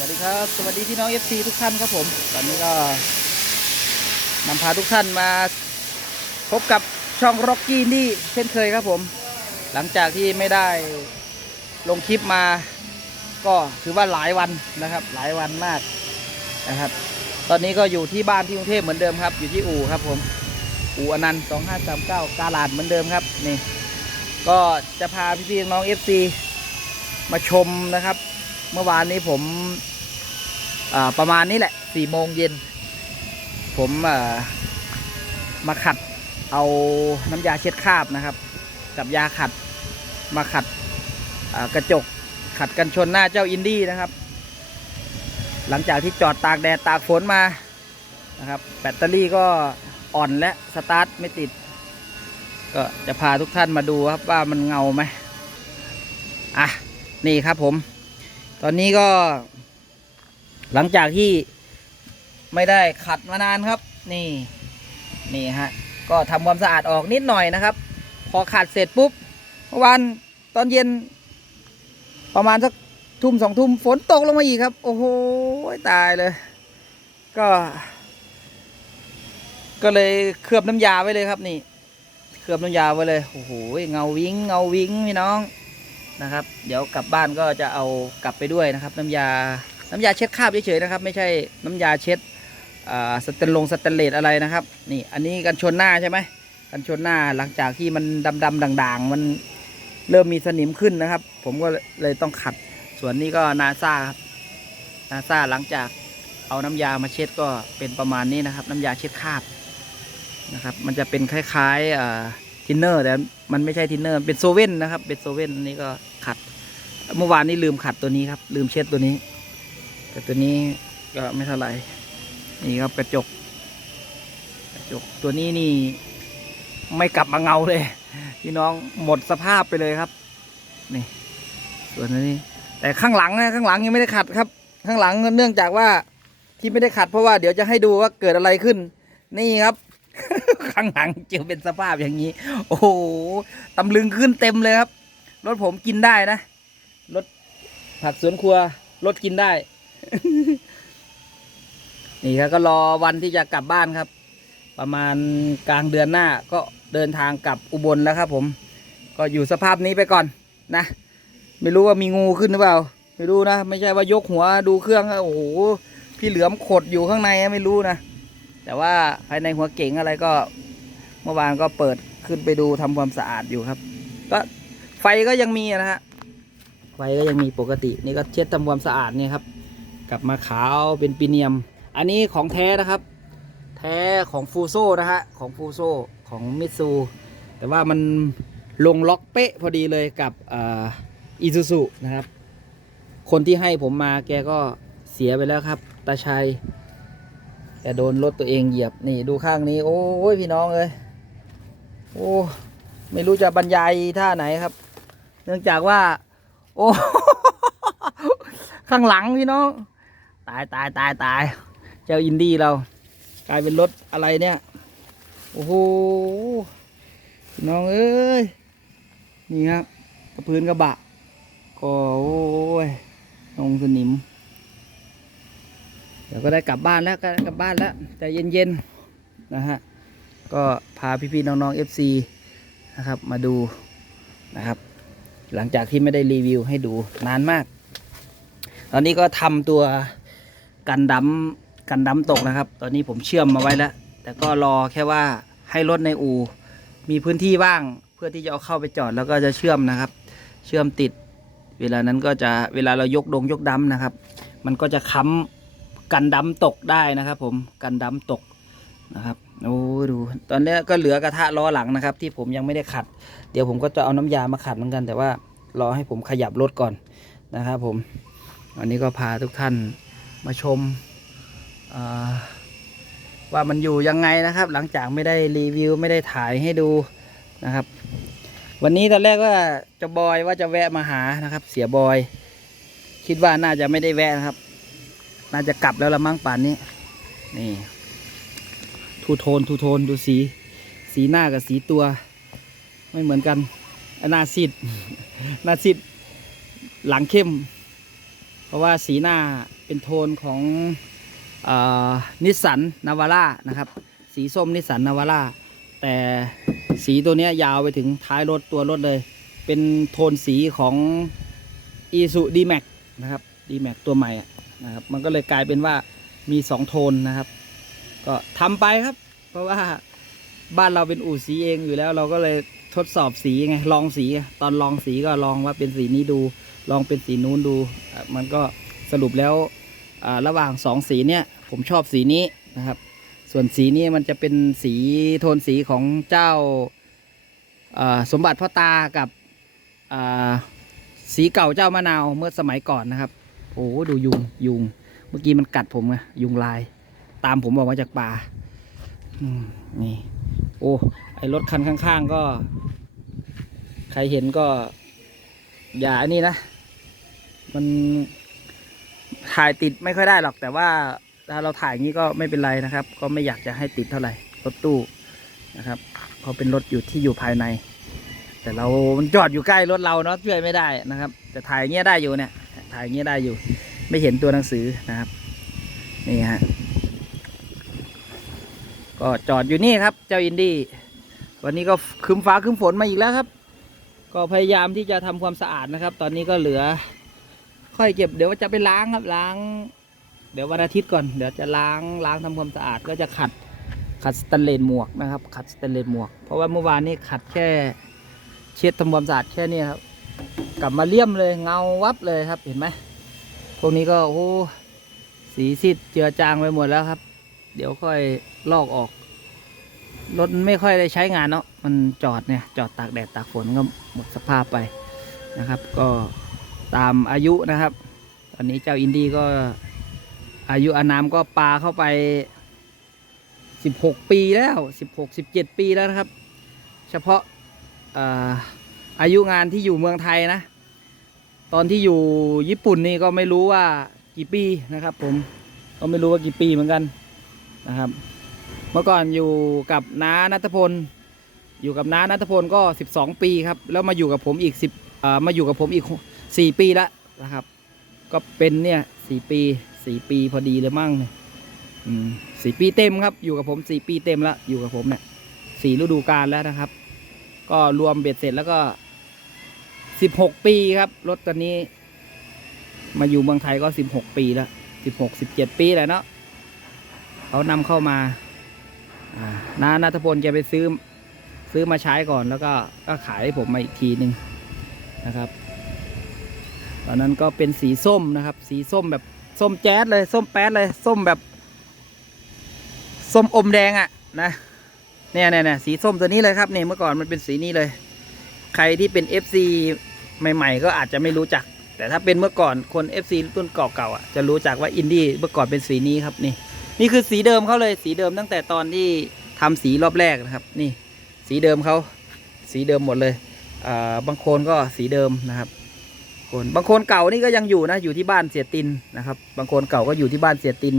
วัสดีครับ สวัสดีพี่น้อง FC ทุกท่านครับผม ตอนนี้ก็นำพาทุกท่านมาพบกับช่องร็อกกี้นี่เช่นเคยครับผม หลังจากที่ไม่ได้ลงคลิปมา ก็ถือว่าหลายวันนะครับ หลายวันมากนะครับ ตอนนี้ก็อยู่ที่บ้านที่กรุงเทพเหมือนเดิมครับ อยู่ที่อู่ครับผม อู่อนันต์2539กาลาดเหมือนเดิมครับนี่ ก็จะพาพี่ๆน้อง FC มาชมนะครับ เมื่อวานนี้ผมประมาณนี้แหละสี่โมงเย็น ผมมาขัดเอาน้ำยาเช็ดคราบนะครับ กับยาขัดมาขัดกระจกขัดกันชนหน้าเจ้าอินดี้นะครับ หลังจากที่จอดตากแดดตากฝนมานะครับ แบตเตอรี่ก็อ่อนและสตาร์ทไม่ติด ก็จะพาทุกท่านมาดูครับว่ามันเงาไหมอะ นี่ครับผม ตอนนี้ก็ หลังจากที่ไม่ได้ขัดมานานครับ นี่ นี่ฮะ ก็ทำความสะอาดออกนิดหน่อยนะครับ พอขัดเสร็จปุ๊บเมื่อวานตอนเย็น ประมาณสักทุ่มสองทุ่มฝนตกลงมาอีกครับ โอ้โหตายเลย ก็ ก็เลยเคลือบน้ำยาไว้เลยครับนี่ เคลือบน้ำยาไว้เลย โอ้โหเงาวิ้งเงาวิ้งพี่น้อง นะครับ เดี๋ยวกลับบ้านก็จะเอากลับไปด้วยนะครับ น้ำยา น้ำยาเช็ดคราบเฉยๆนะครับ ไม่ใช่น้ำยาเช็ดสเตนลงสเตนเลสอะไรนะครับ นี่อันนี้กันชนหน้าใช่ไหมกันชนหน้าหลังจากที่มันดำๆด่างๆ มันเริ่มมีสนิมขึ้นนะครับ ผมก็เลยต้องขัด ส่วนนี้ก็นาซาครับนาซาหลังจากเอาน้ำยามาเช็ดก็เป็นประมาณนี้นะครับ น้ำยาเช็ดคราบนะครับ มันจะเป็นคล้ายๆอ่า ทินเนอร์แต่มันไม่ใช่ทินเนอร์เป็นโซเว่นนะครับ เป็นโซเว่นอันนี้ก็ขัด เมื่อวานนี้ลืมขัดตัวนี้ครับ ลืมเช็ดตัวนี้ แต่ตัวนี้ก็ไม่เท่าไหร่นี่ครับกระจก กระจกตัวนี้นี่ ไม่กลับมาเงาเลยพี่น้องหมดสภาพไปเลยครับ นี่ส่วนนี้ แต่ข้างหลังนะข้างหลังยังไม่ได้ขัดครับ ข้างหลังเนื่องจากว่าที่ไม่ได้ขัดเพราะว่าเดี๋ยวจะให้ดูว่าเกิดอะไรขึ้น นี่ครับ ข้างหลังเจอเป็นสภาพอย่างนี้ โอ้โหตำลึงขึ้นเต็มเลยครับ รถผมกินได้นะ รถผักสวนครัว รถกินได้ นี่ครับก็รอวันที่จะกลับบ้านครับ ประมาณกลางเดือนหน้าก็เดินทางกลับอุบลแล้วครับ ผม ก็อยู่สภาพนี้ไปก่อนนะ ไม่รู้ว่ามีงูขึ้นหรือเปล่า ไม่รู้นะ ไม่ใช่ว่ายกหัวดูเครื่องโอ้โหพี่เหลือมขดอยู่ข้างในไม่รู้นะ แต่ว่าภายในหัวเก๋งอะไรก็เมื่อวานก็เปิดขึ้นไปดูทำความสะอาดอยู่ครับ ก็ไฟก็ยังมีนะฮะไฟก็ยังมีปกตินี่ก็เช็ดทำความสะอาดนี่ครับ กลับมาขาวเป็นปีเนียม อันนี้ของแท้นะครับ แท้ของฟูโซนะฮะของฟูโซของมิตซูแต่ว่ามันลงล็อกเป๊ะพอดีเลยกับอีซูซูนะครับ คนที่ให้ผมมาแกก็เสียไปแล้วครับ ตาชัย แกโดนรถตัวเองเหยียบนี่ดูข้างนี้ โอ้ยพี่น้องเลยโอ้ไม่รู้จะบรรยายท่าไหนครับ เนื่องจากว่า โอ้ข้างหลังพี่น้อง ตายตายตายตายเจ้าอินดี้เรา กลายเป็นรถอะไรเนี่ยโอ้โหพี่น้องเอ้ยนี่ครับกระพื้นกระบะก็โอ้ยลงสนิม เดี๋ยวก็ได้กลับบ้านแล้วก็กลับบ้านแล้วแต่เย็นๆนะฮะก็พาพี่ๆน้องๆ FC นะครับมาดูนะครับ หลังจากที่ไม่ได้รีวิวให้ดูนานมาก ตอนนี้ก็ทำตัวกันดำกันดำตกนะครับ ตอนนี้ผมเชื่อมมาไว้แล้ว แต่ก็รอแค่ว่าให้รถในอูมีพื้นที่ว่างเพื่อที่จะเอาเข้าไปจอดแล้วก็จะเชื่อมนะครับ เชื่อมติด เวลานั้นก็จะเวลาเรายกดงยกดำนะครับ มันก็จะค้ำ กันดำตกได้นะครับ ผมกันดำตกนะครับโอ้ดู ตอนนี้ก็เหลือกระทะล้อหลังนะครับ ที่ผมยังไม่ได้ขัด เดี๋ยวผมก็จะเอาน้ำยามาขัดเหมือนกัน แต่ว่ารอให้ผมขยับรถก่อนนะครับผมวันนี้ก็พาทุกท่านมาชมาว่ามันอยู่ยังไงนะครับ หลังจากไม่ได้รีวิวไม่ได้ถ่ายให้ดูนะครับ วันนี้ตอนแรกว่าจะบอยว่าจะแวะมาหานะครับ เสียบอย คิดว่าน่าจะไม่ได้แวะนะครับ น่าจะกลับแล้วละมั้งป่านนี้ นี่ทูโทนทูโทนดูสี สีหน้ากับสีตัว ไม่เหมือนกันอนหน้าซีดหน้าซีดหลังเข้ม เพราะว่าสีหน้าเป็นโทนของนิสสันนาวาร่านะครับ สีส้มนิสสันนาวาร่าแต่สีตัวนี้ยยาวไปถึงท้ายรถตัวรถเลย เป็นโทนสีของอีซูดีแม็กนะครับดีแม็กตัวใหม่อะ นะครับ มันก็เลยกลายเป็นว่ามีสองโทนนะครับ ก็ทำไปครับ เพราะว่าบ้านเราเป็นอู่สีเองอยู่แล้ว เราก็เลยทดสอบสีไงลองสี ตอนลองสีก็ลองว่าเป็นสีนี้ดู ลองเป็นสีนู้นดู มันก็สรุปแล้วระหว่างสองสีเนี่ยผมชอบสีนี้นะครับ ส่วนสีนี้มันจะเป็นสีโทนสีของเจ้าสมบัติพ่อตากับสีเก่าเจ้ามะนาวเมื่อสมัยก่อนนะครับ อ้ดูยุงยุง เมื่อกี้มันกัดผมไงยุงลาย ตามผมออกมาจากป่าอืนี่ โอ้ไอรถคันข้างๆก็ ใครเห็นก็ อย่าอันนี้นะ มันถ่ายติดไม่ค่อยได้หรอก แต่ว่าถ้าเราถ่ายงี้ก็ไม่เป็นไรนะครับ ก็ไม่อยากจะให้ติดเท่าไหร่รถตู้นะครับเพราเป็นรถอยู่ที่อยู่ภายใน แต่เรา มันจอดอยู่ใกล้รถเราเนาะช่วยไม่ได้นะครับ แต่ถ่ายเงี้ยได้อยู่เนี่ย ถ่ายเงี้ยได้อยู่ ไม่เห็นตัวหนังสือนะครับ นี่ฮะ ก็จอดอยู่นี่ครับ เจ้าอินดี้ วันนี้ก็คืมฟ้าคืมฝนมาอีกแล้วครับ ก็พยายามที่จะทำความสะอาดนะครับ ตอนนี้ก็เหลือ ค่อยเก็บ เดี๋ยวจะไปล้างครับ ล้าง เดี๋ยววันอาทิตย์ก่อน เดี๋ยวจะล้างล้างทำความสะอาด ก็จะขัด ขัดสแตนเลสหมวกนะครับ ขัดสแตนเลสหมวก เพราะว่าเมื่อวานนี้ขัดแค่ เช็ดทำความสะอาดแค่นี้ครับ กลับมาเลี่ยมเลยเงาวับเลยครับเห็นไหมพวกนี้ก็โอ้สีซีดเจือจางไปหมดแล้วครับ เดี๋ยวค่อยลอกออกรถไม่ค่อยได้ใช้งานเนาะมันจอดเนี่ยจอดตากแดดตากฝนก็หมดสภาพไปนะครับ ก็ตามอายุนะครับ ตอนนี้เจ้าอินดี้ก็อายุอานามก็ปลาเข้าไป 16 ปีแล้ว 16 17 ปีแล้วนะครับ เฉพาะ อายุงานที่อยู่เมืองไทยนะ ตอนที่อยู่ญี่ปุ่นนี่ก็ไม่รู้ว่ากี่ปีนะครับ ผมก็ไม่รู้ว่ากี่ปีเหมือนกันนะครับ เมื่อก่อนอยู่กับน้านัทพล อยู่กับน้านัทพลก็ 12 ปีครับ แล้วมาอยู่กับผมอีก10อ่ามาอยู่กับผมอีก 4 ปีล้วนะครับ ก็เป็นเนี่ย4ปี4ปีพอดีเลยมั่งเนี่ยสี่ปีเต็มครับ อยู่กับผม4ปีเต็มแล้วอยู่กับผมเนี่ยสี่ฤดูกาลแล้วนะครับ ก็รวมเบ็ดเสร็จแล้วก็ สิบหกปีครับรถตัวนี้ มาอยู่เมืองไทยก็สิบหกปีแล้วสิบหกสิบเจ็ดปีแล้วเนาะเขานำเข้ามาอ่านานัทพลแกไปซื้อซื้อมาใช้ก่อนแล้วก็ก็ขายให้ผมมาอีกทีหนึ่งนะครับ ตอนนั้นก็เป็นสีส้มนะครับ สีส้มแบบส้มแจ๊ดเลยส้มแป๊ดเลยส้มแบบส้มอมแดงอะ่ะนะเนี่ยเนี่ยเนี่ยสีส้มตัวนี้เลยครับเนี่ยเมื่อก่อนมันเป็นสีนี้เลย ใครที่เป็น FC ใหม่ๆ ก็อาจจะไม่รู้จัก แต่ถ้าเป็นเมื่อก่อนคน FC รุ่นเก่าๆอะจะรู้จักว่าอินดี้เมื่อก่อนเป็นสีนี้ครับนี่ นี่คือสีเดิมเขาเลยสีเดิมตั้งแต่ตอนที่ทำสีรอบแรกนะครับ นี่สีเดิมเขาสีเดิมหมดเลยอ่าบางโคนก็สีเดิมนะครับคนบางโคนเก่านี่ก็ยังอยู่นะอยู่ที่บ้านเสียตินนะครับ บางโคนเก่าก็อยู่ที่บ้านเสียติน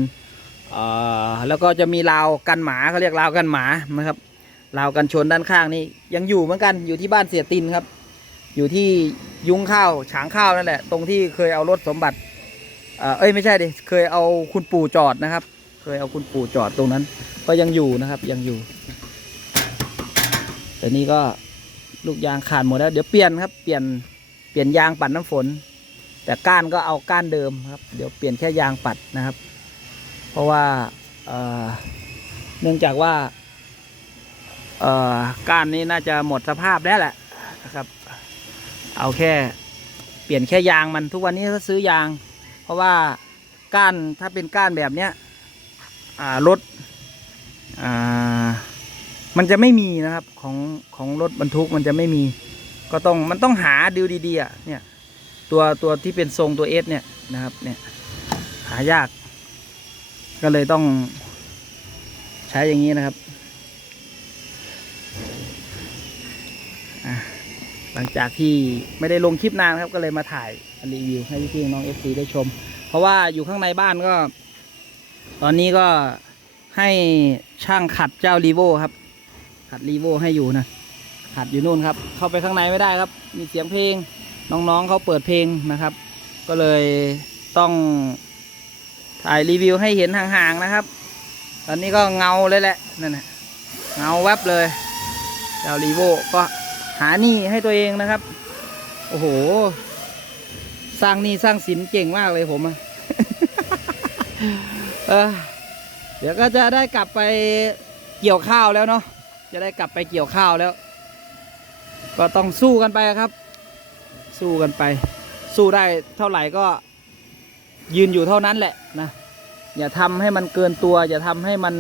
อ่าแล้วก็จะมีราวกันหมาเขาเรียกราวกันหมานะครับราวกันชนด้านข้างนี่ยังอยู่เหมือนกันอยู่ที่บ้านเสียตินครับ อยู่ที่ยุ้งข้าวฉางข้าวนั่นแหละ ตรงที่เคยเอารถสมบัติเอ้ยไม่ใช่ดิเคยเอาคุณปู่จอดนะครับ เคยเอาคุณปู่จอดตรงนั้น ก็ยังอยู่นะครับยังอยู่แต่นี่ก็ลูกยางขาดหมดแล้ว เดี๋ยวเปลี่ยนครับเปลี่ยนเปลี่ยนยางปัดน้ำฝน แต่ก้านก็เอาก้านเดิมครับ เดี๋ยวเปลี่ยนแค่ยางปัดนะครับ เพราะว่าเนื่องจากว่าก้านนี้น่าจะหมดสภาพแล้วแหละนะครับ เอาแค่ เปลี่ยนแค่ยางมันทุกวันนี้ก็ซื้อยาง เพราะว่าก้านถ้าเป็นก้านแบบเนี้ยรถมันจะไม่มีนะครับของของรถบรรทุกมันจะไม่มี ก็ต้องมันต้องหาดูดีๆอะเนี่ยตัวตัวที่เป็นทรงตัวเอสเนี่ยนะครับเนี่ยหายาก ก็เลยต้องใช้อย่างนี้นะครับอะห ลังจากที่ไม่ได้ลงคลิปนานครับก็เลยมาถ่ายรีวิวให้พี่ๆน้อง FC ได้ชม เพราะว่าอยู่ข้างในบ้านก็ ตอนนี้ก็ให้ช่างขัดเจ้ารีโวครับ ขัดรีโวให้อยู่นะขัดอยู่นู่นครับ เข้าไปข้างในไม่ได้ครับ มีเสียงเพลงน้องๆเขาเปิดเพลงนะครับ ก็เลยต้องถ่ายรีวิวให้เห็นห่างๆนะครับ ตอนนี้ก็เงาเลยแหละนั่นนะเงาแวบเลยเจ้ารีโวก็ หาหนี้ให้ตัวเองนะครับ โอ้โห สร้างหนี้สร้างสินเก่งมากเลยผมอะเออเดี๋ยวก็จะได้กลับไปเกี่ยวข้าวแล้วเนาะจะได้กลับไปเกี่ยวข้าวแล้ว ก็ต้องสู้กันไปครับ สู้กันไป สู้ได้เท่าไหร่ก็ ยืนอยู่เท่านั้นแหละนะอย่าทำให้มันเกินตัว อย่าทำให้มัน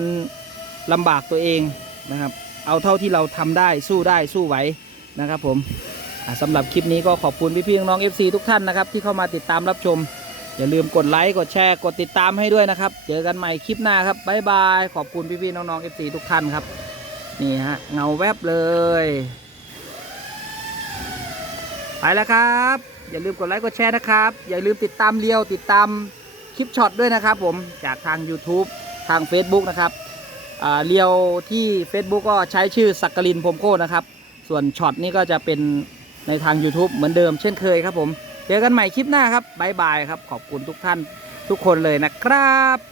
ลำบากตัวเองนะครับ เอาเท่าที่เราทำได้สู้ได้สู้ไหว นะครับผมสำหรับคลิปนี้ก็ขอบคุณพี่ๆน้องๆ FC ทุกท่านนะครับที่เข้ามาติดตามรับชม อย่าลืมกดไลค์กดแชร์กดติดตามให้ด้วยนะครับเจอกันใหม่คลิปหน้าครับบ๊ายบายขอบคุณพี่ๆน้องๆ FC ทุกท่านครับนี่ฮะเงาแวบเลยไปแล้วครับ อย่าลืมกดไลค์กดแชร์นะครับ อย่าลืมติดตามเรียวติดตามคลิปช็อตด้วยนะครับผมจากทาง YouTube ทาง Facebook นะครับเรียวที่ Facebook ก็ใช้ชื่อสักกลินพรมโคนะครับ ส่วนช็อตนี่ก็จะเป็นในทาง YouTube เหมือนเดิมเช่นเคยครับผม เจอกันใหม่คลิปหน้าครับบ๊ายบายครับ ขอบคุณทุกท่านทุกคนเลยนะครับ